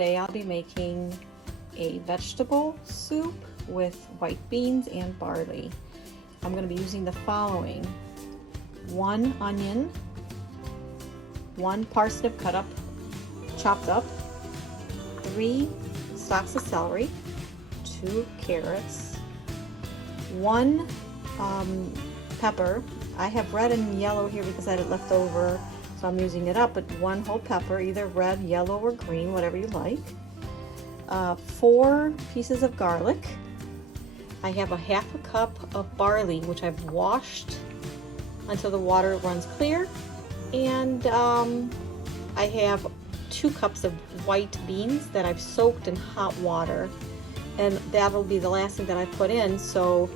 Today I'll be making a vegetable soup with white beans and barley. I'm going to be using the following: 1 onion, 1 parsnip chopped up, 3 stalks of celery, 2 carrots, 1 pepper. I have red and yellow here because I had it left over, so I'm using it up, but 1 whole pepper, either red, yellow, or green, whatever you like. 4 pieces of garlic. I have a half a cup of barley, which I've washed until the water runs clear. And I have 2 cups of white beans that I've soaked in hot water. And that'll be the last thing that I put in, so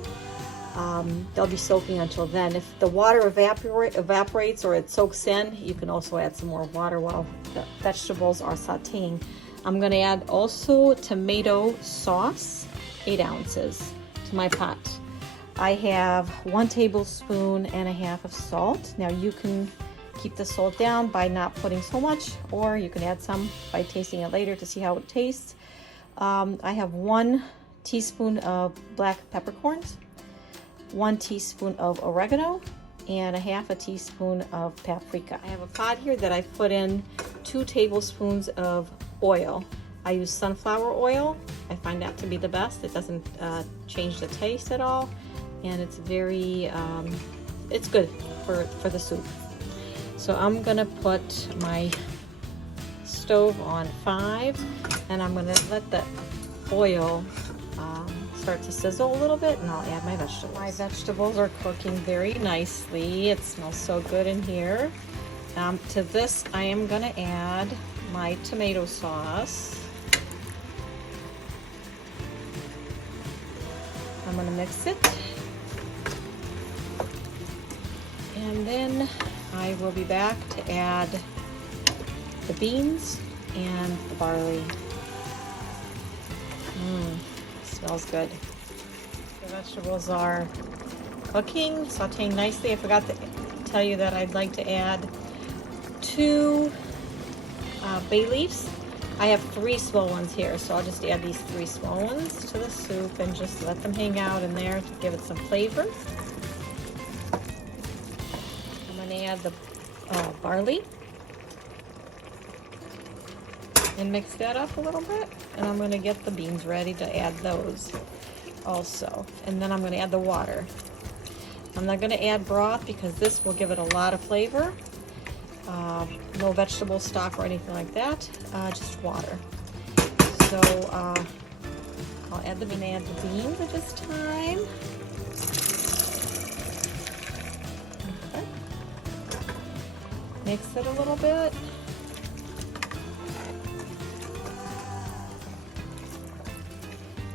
they'll be soaking until then. If the water evaporates or it soaks in, you can also add some more water while the vegetables are sauteing. I'm going to add also tomato sauce, 8 ounces, to my pot. I have 1 tablespoon and a half of salt. Now you can keep the salt down by not putting so much, or you can add some by tasting it later to see how it tastes. I have 1 teaspoon of black peppercorns, 1 teaspoon of oregano, and a half a teaspoon of paprika. I have a pot here that I've put in 2 tablespoons of oil. I use sunflower oil. I find that to be the best. It doesn't change the taste at all, and it's very, it's good for the soup. So I'm gonna put my stove on 5, and I'm gonna let the oil start to sizzle a little bit, and I'll add my vegetables. My vegetables are cooking very nicely. It smells so good in here. To this, I am gonna add my tomato sauce. I'm gonna mix it, and then I will be back to add the beans and the barley. Smells good. The vegetables are cooking, sauteing nicely. I forgot to tell you that I'd like to add 2 bay leaves. I have 3 small ones here, so I'll just add these 3 small ones to the soup and just let them hang out in there to give it some flavor. I'm going to add the barley and mix that up a little bit, and I'm going to get the beans ready to add those also, and then I'm going to add the water. I'm not going to add broth because this will give it a lot of flavor. No vegetable stock or anything like that, just water. So I'll add the beans at this time. Okay. Mix it a little bit.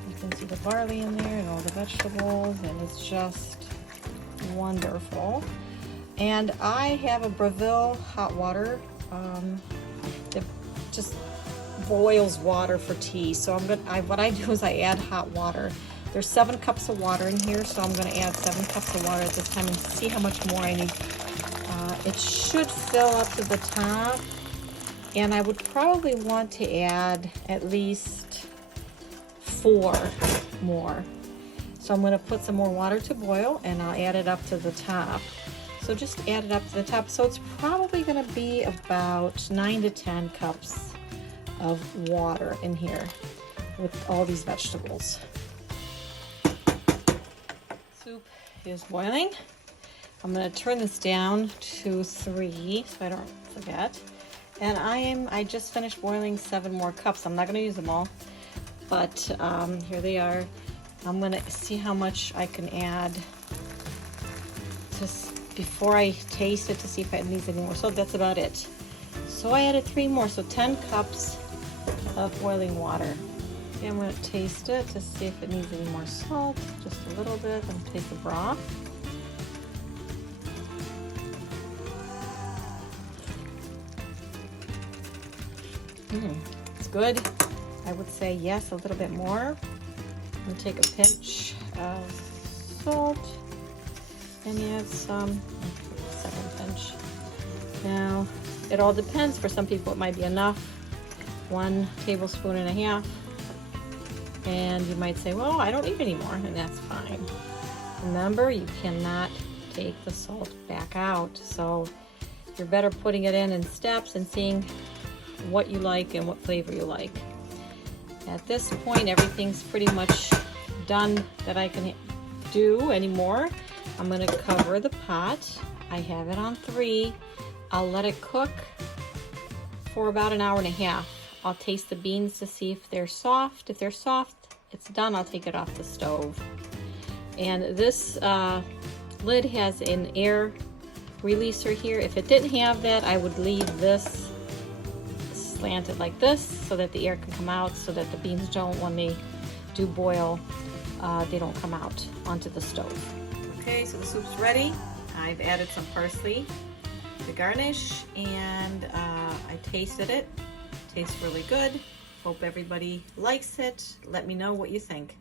You can see the barley in there and all the vegetables, and it's just wonderful. And I have a Breville hot water that just boils water for tea. So what I do is I add hot water. There's 7 cups of water in here, so I'm going to add 7 cups of water at this time and see how much more I need. It should fill up to the top, and I would probably want to add at least 4 more. So I'm going to put some more water to boil, and I'll add it up to the top. So just add it up to the top. So it's probably going to be about 9 to 10 cups of water in here with all these vegetables. Soup is boiling. I'm going to turn this down to 3 so I don't forget. And I just finished boiling 7 more cups. I'm not going to use them all, but here they are. I'm going to see how much I can add before I taste it to see if it needs any more. So that's about it. So I added 3 more, so 10 cups of boiling water. Okay, I'm going to taste it to see if it needs any more salt, just a little bit. I'm going to taste the broth. It's good. I would say yes, a little bit more. I'm going to take a pinch of salt and add some, second pinch. Now, it all depends. For some people it might be enough. 1 tablespoon and a half. And you might say, well, I don't need any more, and that's fine. Remember, you cannot take the salt back out, so you're better putting it in steps and seeing what you like and what flavor you like. At this point, everything's pretty much done that I can do anymore. I'm going to cover the pot. I have it on 3. I'll let it cook for about an hour and a half. I'll taste the beans to see if they're soft. If they're soft, it's done. I'll take it off the stove. And this lid has an air releaser here. If it didn't have that, I would leave this slanted like this so that the air can come out, so that the beans don't, when they do boil, they don't come out onto the stove. Okay, so the soup's ready. I've added some parsley to garnish, and I tasted it. Tastes really good. Hope everybody likes it. Let me know what you think.